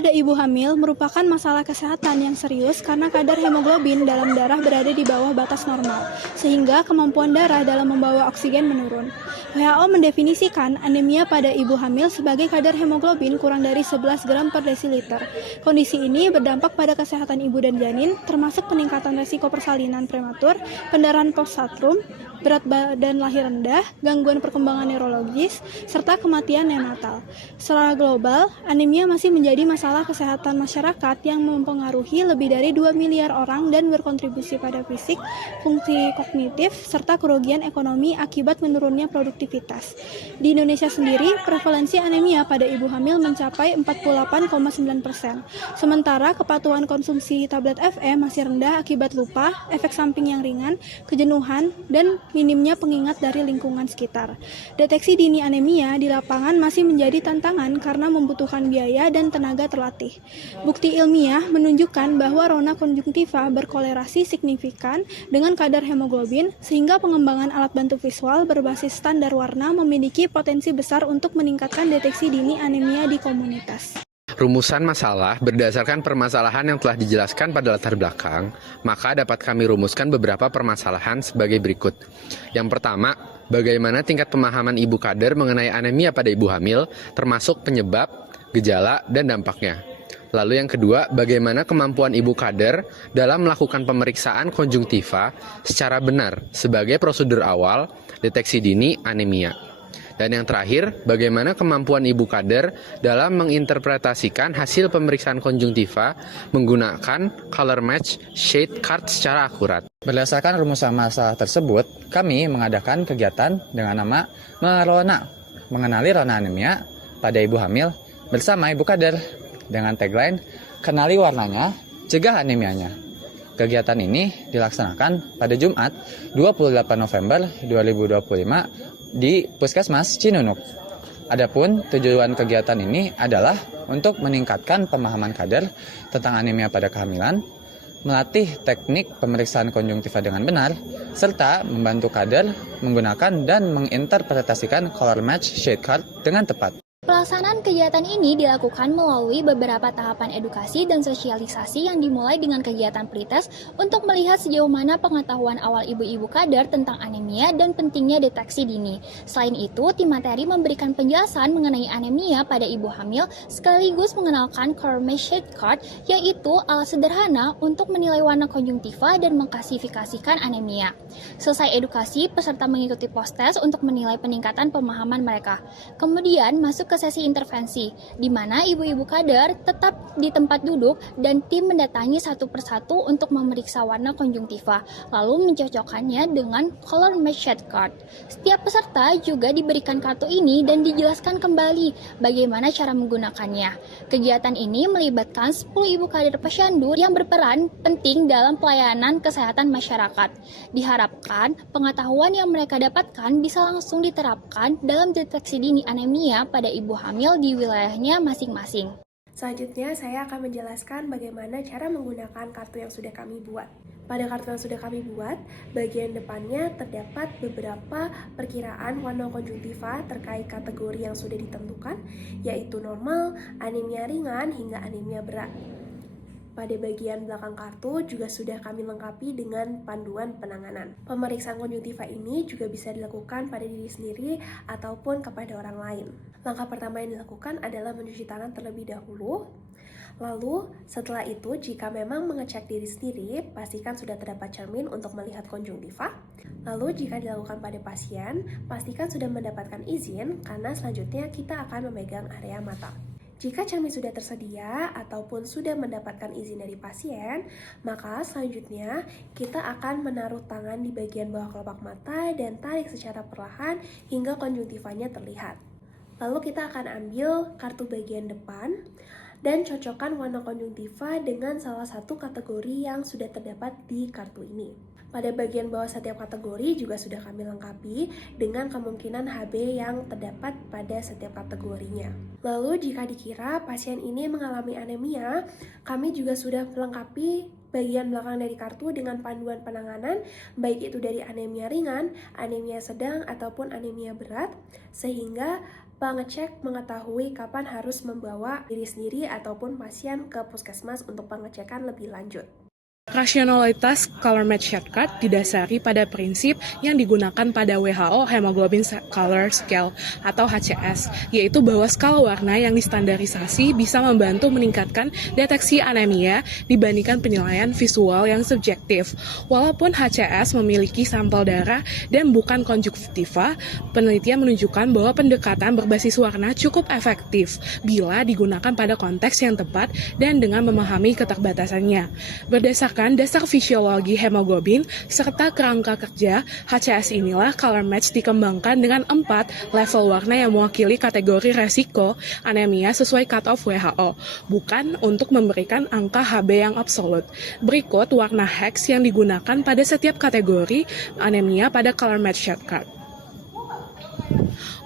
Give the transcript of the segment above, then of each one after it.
pada ibu hamil merupakan masalah kesehatan yang serius karena kadar hemoglobin dalam darah berada di bawah batas normal, sehingga kemampuan darah dalam membawa oksigen menurun. WHO mendefinisikan anemia pada ibu hamil sebagai kadar hemoglobin kurang dari 11 gram per desiliter. Kondisi ini berdampak pada kesehatan ibu dan janin, termasuk peningkatan resiko persalinan prematur, pendarahan postpartum, berat badan lahir rendah, gangguan perkembangan neurologis, serta kematian neonatal. Secara global, anemia masih menjadi masalah kesehatan masyarakat yang mempengaruhi lebih dari 2 miliar orang dan berkontribusi pada fisik, fungsi kognitif, serta kerugian ekonomi akibat menurunnya produktivitas. Di Indonesia sendiri, prevalensi anemia pada ibu hamil mencapai 48,9%. Sementara kepatuhan konsumsi tablet FE masih rendah akibat lupa, efek samping yang ringan, kejenuhan, dan minimnya pengingat dari lingkungan sekitar. Deteksi dini anemia di lapangan masih menjadi tantangan karena membutuhkan biaya dan tenaga terlatih. Bukti ilmiah menunjukkan bahwa rona konjungtiva berkolerasi signifikan dengan kadar hemoglobin, sehingga pengembangan alat bantu visual berbasis standar warna memiliki potensi besar untuk meningkatkan deteksi dini anemia di komunitas. Rumusan masalah berdasarkan permasalahan yang telah dijelaskan pada latar belakang, maka dapat kami rumuskan beberapa permasalahan sebagai berikut. Yang pertama, bagaimana tingkat pemahaman ibu kader mengenai anemia pada ibu hamil, termasuk penyebab, gejala, dan dampaknya. Lalu yang kedua, bagaimana kemampuan ibu kader dalam melakukan pemeriksaan konjungtiva secara benar sebagai prosedur awal deteksi dini anemia. Dan yang terakhir, bagaimana kemampuan ibu kader dalam menginterpretasikan hasil pemeriksaan konjungtiva menggunakan color match shade card secara akurat. Berdasarkan rumusan masalah tersebut, kami mengadakan kegiatan dengan nama Merona, mengenali rona anemia pada ibu hamil bersama ibu kader dengan tagline, kenali warnanya, cegah anemianya. Kegiatan ini dilaksanakan pada Jumat 28 November 2025 di Puskesmas Cinunuk. Adapun tujuan kegiatan ini adalah untuk meningkatkan pemahaman kader tentang anemia pada kehamilan, melatih teknik pemeriksaan konjungtiva dengan benar, serta membantu kader menggunakan dan menginterpretasikan color match shade card dengan tepat. Pelaksanaan kegiatan ini dilakukan melalui beberapa tahapan edukasi dan sosialisasi yang dimulai dengan kegiatan pretest untuk melihat sejauh mana pengetahuan awal ibu-ibu kader tentang anemia dan pentingnya deteksi dini. Selain itu, tim materi memberikan penjelasan mengenai anemia pada ibu hamil sekaligus mengenalkan color match shade card, yaitu alat sederhana untuk menilai warna konjungtiva dan mengklasifikasikan anemia. Selesai edukasi, peserta mengikuti post-test untuk menilai peningkatan pemahaman mereka. Kemudian masuk ke sesi intervensi, di mana ibu-ibu kader tetap di tempat duduk dan tim mendatangi satu persatu untuk memeriksa warna konjungtiva, lalu mencocokkannya dengan color match shade card. Setiap peserta juga diberikan kartu ini dan dijelaskan kembali bagaimana cara menggunakannya. Kegiatan ini melibatkan 10 ibu kader posyandu yang berperan penting dalam pelayanan kesehatan masyarakat. Diharapkan pengetahuan yang mereka dapatkan bisa langsung diterapkan dalam deteksi dini anemia pada ibu hamil di wilayahnya masing-masing. Selanjutnya, saya akan menjelaskan bagaimana cara menggunakan kartu yang sudah kami buat. Pada kartu yang sudah kami buat, bagian depannya terdapat beberapa perkiraan warna konjungtiva terkait kategori yang sudah ditentukan, yaitu normal, anemia ringan, hingga anemia berat. Pada bagian belakang kartu juga sudah kami lengkapi dengan panduan penanganan. Pemeriksaan konjungtiva ini juga bisa dilakukan pada diri sendiri ataupun kepada orang lain. Langkah pertama yang dilakukan adalah mencuci tangan terlebih dahulu. Lalu setelah itu, jika memang mengecek diri sendiri, pastikan sudah terdapat cermin untuk melihat konjungtiva. Lalu jika dilakukan pada pasien, pastikan sudah mendapatkan izin karena selanjutnya kita akan memegang area mata. Jika cermin sudah tersedia ataupun sudah mendapatkan izin dari pasien, maka selanjutnya kita akan menaruh tangan di bagian bawah kelopak mata dan tarik secara perlahan hingga konjungtivanya terlihat. Lalu kita akan ambil kartu bagian depan dan cocokkan warna konjungtiva dengan salah satu kategori yang sudah terdapat di kartu ini. Pada bagian bawah setiap kategori juga sudah kami lengkapi dengan kemungkinan HB yang terdapat pada setiap kategorinya. Lalu jika dikira pasien ini mengalami anemia, kami juga sudah melengkapi bagian belakang dari kartu dengan panduan penanganan, baik itu dari anemia ringan, anemia sedang, ataupun anemia berat, sehingga Pengecek mengetahui kapan harus membawa diri sendiri ataupun pasien ke puskesmas untuk pengecekan lebih lanjut. Rasionalitas color match shortcut didasari pada prinsip yang digunakan pada WHO Hemoglobin Color Scale atau HCS, yaitu bahwa skala warna yang distandarisasi bisa membantu meningkatkan deteksi anemia dibandingkan penilaian visual yang subjektif. Walaupun HCS memiliki sampel darah dan bukan konjungtiva, penelitian menunjukkan bahwa pendekatan berbasis warna cukup efektif bila digunakan pada konteks yang tepat dan dengan memahami keterbatasannya. Berdasarkan dasar fisiologi hemoglobin serta kerangka kerja, HCS inilah color match dikembangkan dengan 4 level warna yang mewakili kategori resiko anemia sesuai cut-off WHO, bukan untuk memberikan angka HB yang absolut. Berikut warna hex yang digunakan pada setiap kategori anemia pada color match shortcut.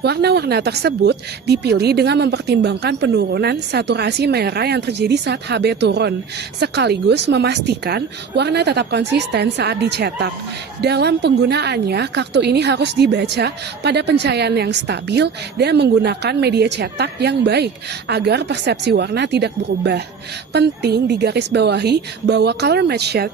Warna-warna tersebut dipilih dengan mempertimbangkan penurunan saturasi merah yang terjadi saat HB turun, sekaligus memastikan warna tetap konsisten saat dicetak. Dalam penggunaannya, kartu ini harus dibaca pada pencahayaan yang stabil dan menggunakan media cetak yang baik agar persepsi warna tidak berubah. Penting digarisbawahi bahwa color match shade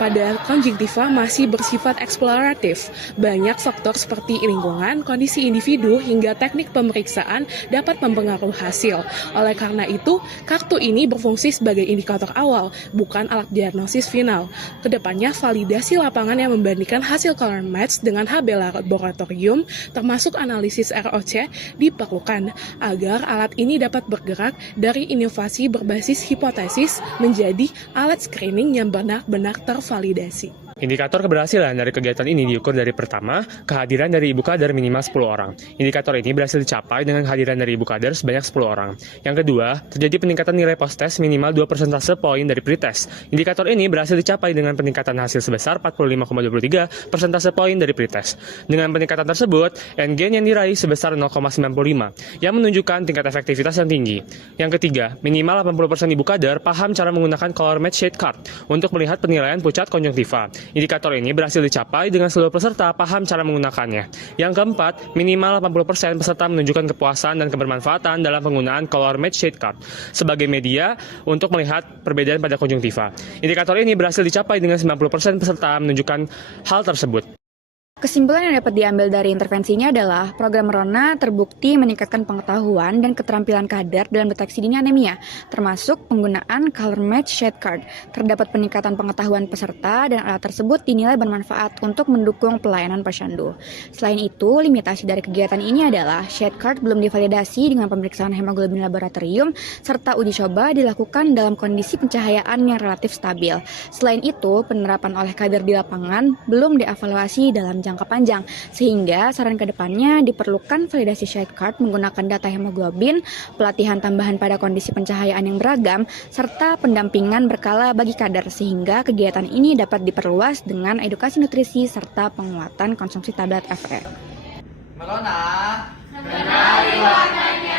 pada konjungtiva masih bersifat eksploratif. Banyak faktor seperti lingkungan, kondisi individu, hingga teknik pemeriksaan dapat mempengaruhi hasil. Oleh karena itu, kartu ini berfungsi sebagai indikator awal, bukan alat diagnosis final. Kedepannya, validasi lapangan yang membandingkan hasil color match dengan HB laboratorium, termasuk analisis ROC, diperlukan agar alat ini dapat bergerak dari inovasi berbasis hipotesis menjadi alat screening yang benar-benar tervalidasi. Indikator keberhasilan dari kegiatan ini diukur dari pertama, kehadiran dari ibu kader minimal 10 orang. Indikator ini berhasil dicapai dengan kehadiran dari ibu kader sebanyak 10 orang. Yang kedua, terjadi peningkatan nilai post-test minimal 2 persentase poin dari pretest. Indikator ini berhasil dicapai dengan peningkatan hasil sebesar 45,23 persentase poin dari pretest. Dengan peningkatan tersebut, N-gain yang diraih sebesar 0,95, yang menunjukkan tingkat efektivitas yang tinggi. Yang ketiga, minimal 80% ibu kader paham cara menggunakan color match shade card untuk melihat penilaian pucat konjungtiva. Indikator ini berhasil dicapai dengan seluruh peserta paham cara menggunakannya. Yang keempat, minimal 80% peserta menunjukkan kepuasan dan kebermanfaatan dalam penggunaan color match shade card sebagai media untuk melihat perbedaan pada konjungtiva. Indikator ini berhasil dicapai dengan 90% peserta menunjukkan hal tersebut. Kesimpulan yang dapat diambil dari intervensinya adalah program RONA terbukti meningkatkan pengetahuan dan keterampilan kader dalam deteksi dini anemia, termasuk penggunaan color match shade card. Terdapat peningkatan pengetahuan peserta dan alat tersebut dinilai bermanfaat untuk mendukung pelayanan posyandu. Selain itu, limitasi dari kegiatan ini adalah shade card belum divalidasi dengan pemeriksaan hemoglobin laboratorium serta uji coba dilakukan dalam kondisi pencahayaan yang relatif stabil. Selain itu, penerapan oleh kader di lapangan belum dievaluasi dalam jangka panjang, sehingga saran kedepannya diperlukan validasi shade card menggunakan data hemoglobin, pelatihan tambahan pada kondisi pencahayaan yang beragam, serta pendampingan berkala bagi kader, sehingga kegiatan ini dapat diperluas dengan edukasi nutrisi serta penguatan konsumsi tablet FE. Melona, kenali warnanya.